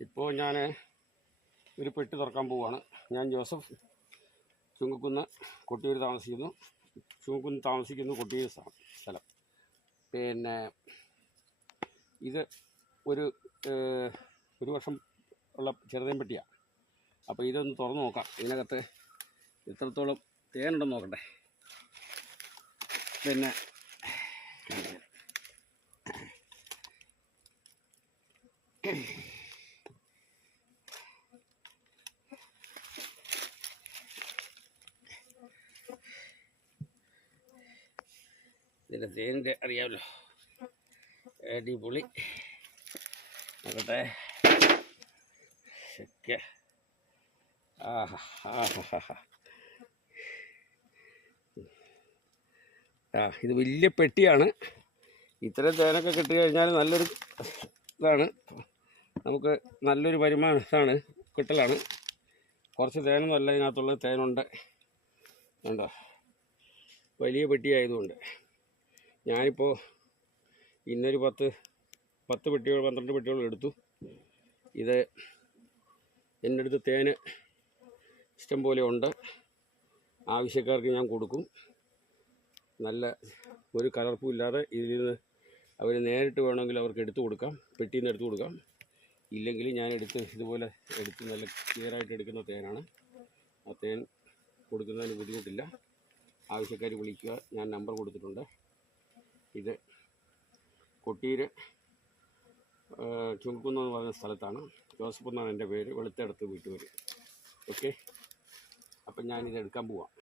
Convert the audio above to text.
ഇപ്പോൾ ഞാൻ ഒരു പെട്ടി തുറക്കാൻ പോവുകയാണ് ഞാൻ ജോസഫ് ചുങ്കക്കുന്ന് കൊട്ടിയൂർ താമസിക്കുന്നു. ചുങ്കക്കുന്ന് താമസിക്കുന്നു കൊട്ടിയൂർ സ്ഥ- സ്ഥലം. പിന്നെ ഇത് ഒരു ഒരു വർഷം ഉള്ള ചെറുതേം പെട്ടിയാണ് അപ്പോൾ ഇതൊന്ന് തുറന്നു നോക്കാം. ഇതിനകത്ത് എത്രത്തോളം തേനുണ്ടെന്ന് നോക്കട്ടെ. പിന്നെ ഇതിന്റെ തേനിന്റെ അറിയാമല്ലോ. അടിപൊളി. നോക്കട്ടെ ശക്യ ആഹാ ആഹാ ആ ഇത് വലിയ പെട്ടിയാണ്. ഇത്രയും തേനൊക്കെ കിട്ടി കഴിഞ്ഞാൽ നല്ലൊരു ഇതാണ്. നമുക്ക് നല്ലൊരു വരുമാനമാണ് കിട്ടലാണ്. കുറച്ച് തേനൊന്നുമല്ല ഇതിനകത്തുള്ള തേനുണ്ട്. ഉണ്ടോ വലിയ പെട്ടിയായതുകൊണ്ട്. ഞാനിപ്പോൾ ഇന്നൊരു പത്ത് പത്ത് പെട്ടികൾ പന്ത്രണ്ട് പെട്ടികൾ എടുത്തു. ഇത് എന്റെ അടുത്ത് തേന് ഇഷ്ടം പോലെ ഉണ്ട്. ആവശ്യക്കാർക്ക് ഞാൻ കൊടുക്കും. നല്ല ഒരു കലർപ്പും ഇല്ലാതെ ഇതിൽ നിന്ന് അവർ നേരിട്ട് വേണമെങ്കിൽ അവർക്ക് എടുത്തു കൊടുക്കാം. പെട്ടിയിൽ നിന്ന് എടുത്തു കൊടുക്കാം. ഇല്ലെങ്കിൽ ഞാൻ എടുത്ത് ഇതുപോലെ എടുത്ത് നല്ല ക്ലിയറായിട്ട് എടുക്കുന്ന തേനാണ്. ആ തേൻ കൊടുക്കുന്നതിന് ബുദ്ധിമുട്ടില്ല. ആവശ്യക്കാർ വിളിക്കുക. ഞാൻ നമ്പർ കൊടുത്തിട്ടുണ്ട്. ഇത് കൊട്ടിയൂർ ചുങ്കക്കുന്ന് എന്ന് പറയുന്ന സ്ഥലത്താണ്. ജോസഫ് എന്നാണ് എന്റെ പേര്. വെളുത്തെടുത്ത് വീട്ടുപേര്. ഓക്കെ? അപ്പം ഞാനിത് എടുക്കാൻ പോവാം.